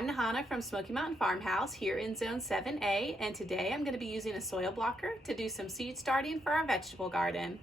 I'm Nahana from Smoky Mountain Farmhouse here in Zone 7A, and today I'm going to be using a soil blocker to do some seed starting for our vegetable garden.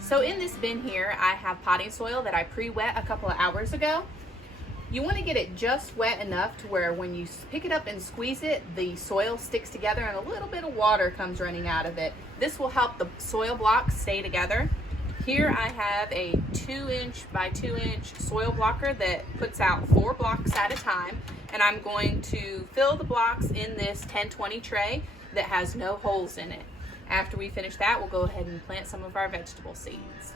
So in this bin here, I have potting soil that I pre-wet a couple of hours ago. You want to get it just wet enough to where when you pick it up and squeeze it, the soil sticks together and a little bit of water comes running out of it. This will help the soil blocks stay together. Here I have a 2" by 2" soil blocker that puts out 4 blocks at a time, and I'm going to fill the blocks in this 10-20 tray that has no holes in it. After we finish that, we'll go ahead and plant some of our vegetable seeds.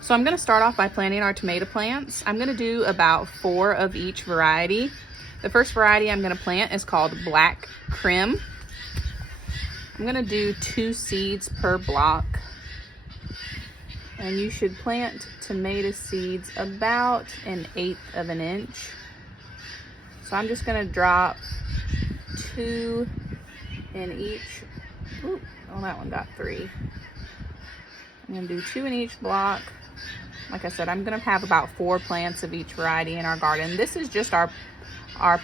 So I'm going to start off by planting our tomato plants. I'm going to do about 4 of each variety. The first variety I'm going to plant is called Black Crim. I'm going to do 2 seeds per block. And you should plant tomato seeds about 1/8 of an inch. So I'm just going to drop 2 in each. Ooh, oh, that one got 3. I'm going to do 2 in each block. Like I said, I'm going to have about 4 plants of each variety in our garden. This is just our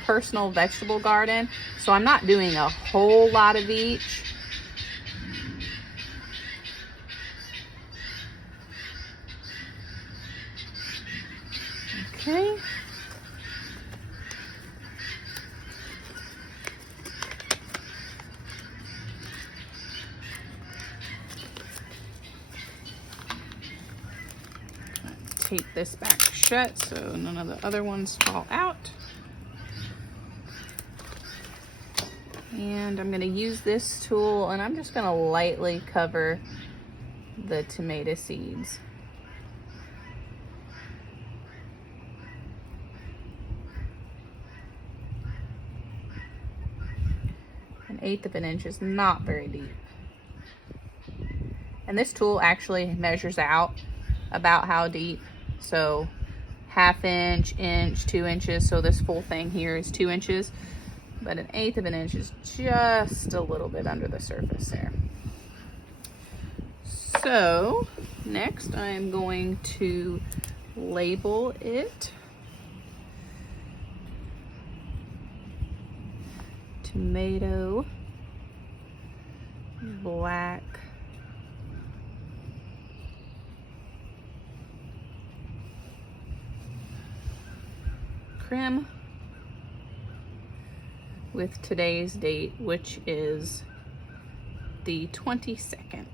personal vegetable garden, so I'm not doing a whole lot of each. Okay. Tape this back shut so none of the other ones fall out. And I'm going to use this tool and I'm just going to lightly cover the tomato seeds. 1/8 of an inch is not very deep. And this tool actually measures out about how deep. So 1/2 inch, inch, 2 inches. So this full thing here is 2 inches, but 1/8 of an inch is just a little bit under the surface there. So next I'm going to label it. Tomato, black, creme, with today's date, which is the 22nd.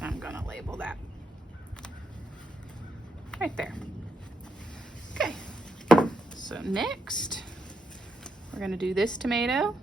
I'm gonna label that right there. Okay, so next we're gonna do this tomato.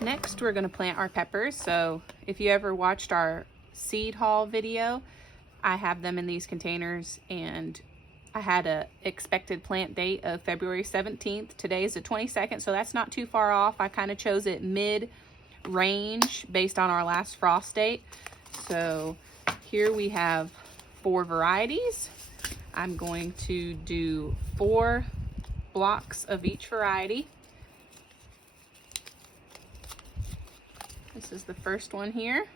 Next, we're going to plant our peppers. So if you ever watched our seed haul video, I have them in these containers, and I had a expected plant date of February 17th. Today is the 22nd, so that's not too far off. I kind of chose it mid-range based on our last frost date. So here we have 4 varieties. I'm going to do 4 blocks of each variety. This is the first one here.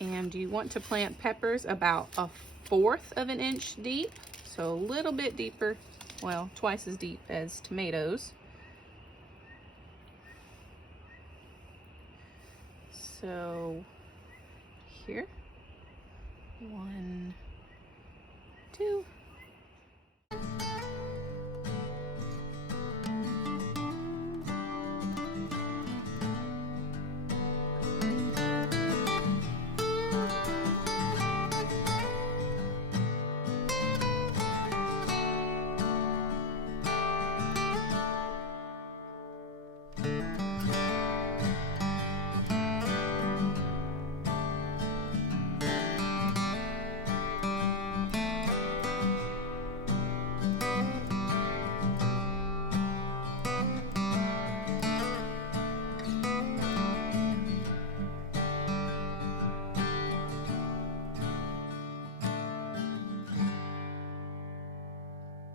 And you want to plant peppers about 1/4 of an inch deep, so a little bit deeper, well, twice as deep as tomatoes. So here. 1, 2.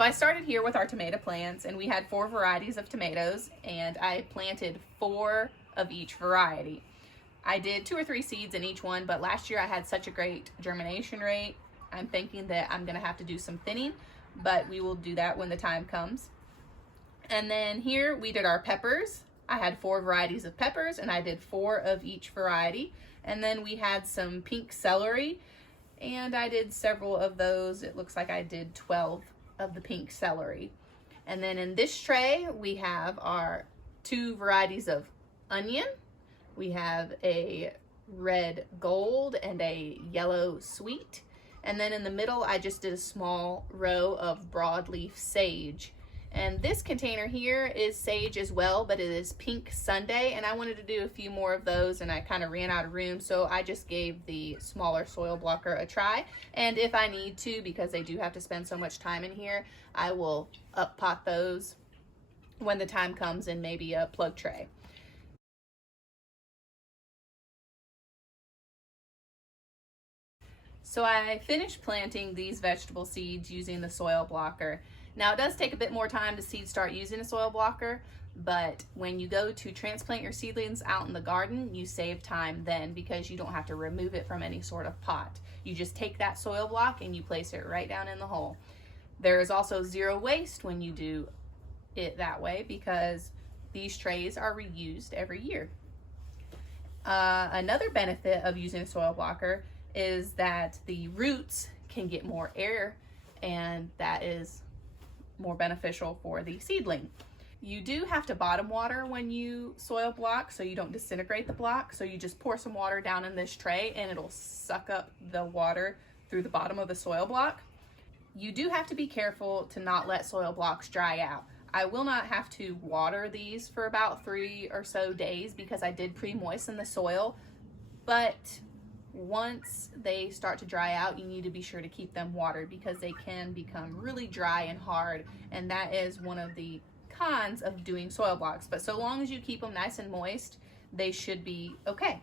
I started here with our tomato plants, and we had 4 varieties of tomatoes, and I planted 4 of each variety. I did 2 or 3 seeds in each one, but last year I had such a great germination rate. I'm thinking that I'm gonna have to do some thinning, but we will do that when the time comes. And then here we did our peppers. I had 4 varieties of peppers, and I did 4 of each variety. And then we had some pink celery, and I did several of those. It looks like I did 12 of the pink celery. And then in this tray we have our 2 varieties of onion. We have a red gold and a yellow sweet. And then in the middle I just did a small row of broadleaf sage. And this container here is sage as well, but it is pink Sunday, and I wanted to do a few more of those, and I kind of ran out of room, so I just gave the smaller soil blocker a try. And if I need to, because they do have to spend so much time in here, I will up pot those when the time comes in maybe a plug tray. So I finished planting these vegetable seeds using the soil blocker. Now it does take a bit more time to start using a soil blocker, but when you go to transplant your seedlings out in the garden, you save time then because you don't have to remove it from any sort of pot. You just take that soil block and you place it right down in the hole. There is also 0 waste when you do it that way because these trays are reused every year. Another benefit of using a soil blocker is that the roots can get more air, and that is more beneficial for the seedling. You do have to bottom water when you soil block so you don't disintegrate the block. So you just pour some water down in this tray and it'll suck up the water through the bottom of the soil block. You do have to be careful to not let soil blocks dry out. I will not have to water these for about 3 or so days because I did pre-moisten the soil, but once they start to dry out, you need to be sure to keep them watered because they can become really dry and hard, and that is one of the cons of doing soil blocks. But so long as you keep them nice and moist, they should be okay.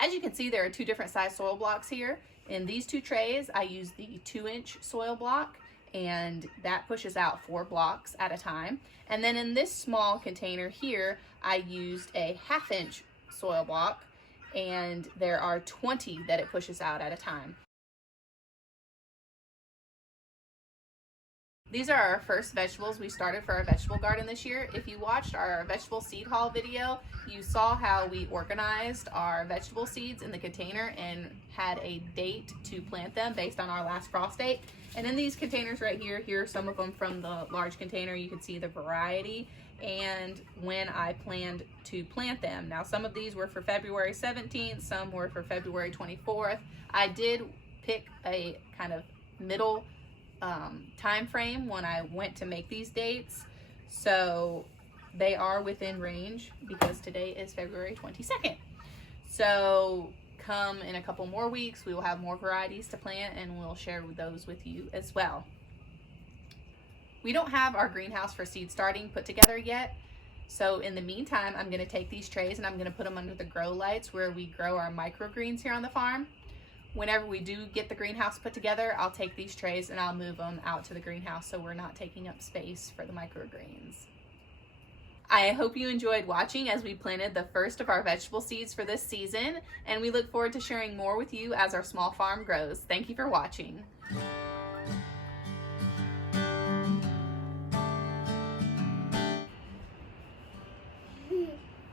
As you can see, there are 2 different size soil blocks here. In these 2 trays, I use the 2-inch soil block, and that pushes out 4 blocks at a time. And then in this small container here, I used a 1/2-inch soil block, and there are 20 that it pushes out at a time. These are our first vegetables we started for our vegetable garden this year. If you watched our vegetable seed haul video, you saw how we organized our vegetable seeds in the container and had a date to plant them based on our last frost date. And in these containers right here, here are some of them from the large container. You can see the variety and when I planned to plant them. Now some of these were for February 17th, some were for February 24th. I did pick a kind of middle time frame when I went to make these dates, so they are within range because today is February 22nd. So come in a couple more weeks, we will have more varieties to plant and we'll share those with you as well. We don't have our greenhouse for seed starting put together yet, so in the meantime I'm going to take these trays and I'm going to put them under the grow lights where we grow our microgreens here on the farm. Whenever we do get the greenhouse put together, I'll take these trays and I'll move them out to the greenhouse so we're not taking up space for the microgreens. I hope you enjoyed watching as we planted the first of our vegetable seeds for this season, and we look forward to sharing more with you as our small farm grows. Thank you for watching.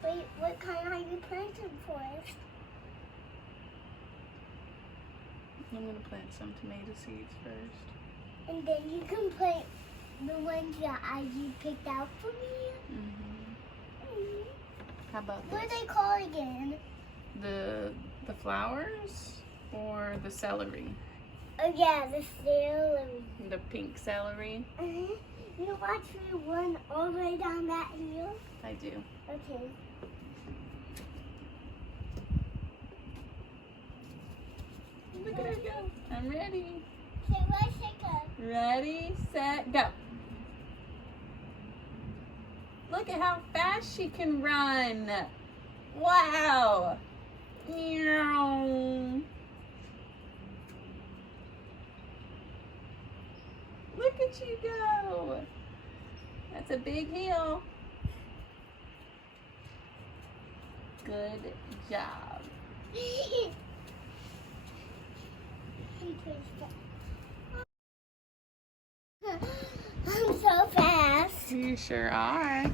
Wait. first. I'm gonna plant some tomato seeds first. And then you can plant the ones that you picked out for me. How about What are this? they called again? The flowers or the celery? Oh yeah, the celery. The pink celery. You watch me run all the way down that hill? I do. Okay. Look at her go. I'm ready. Okay, let's take a... Ready, set, go. Look at how fast she can run. Wow. Meow. Look at you go. That's a big hill. Good job. I'm so fast. You sure are.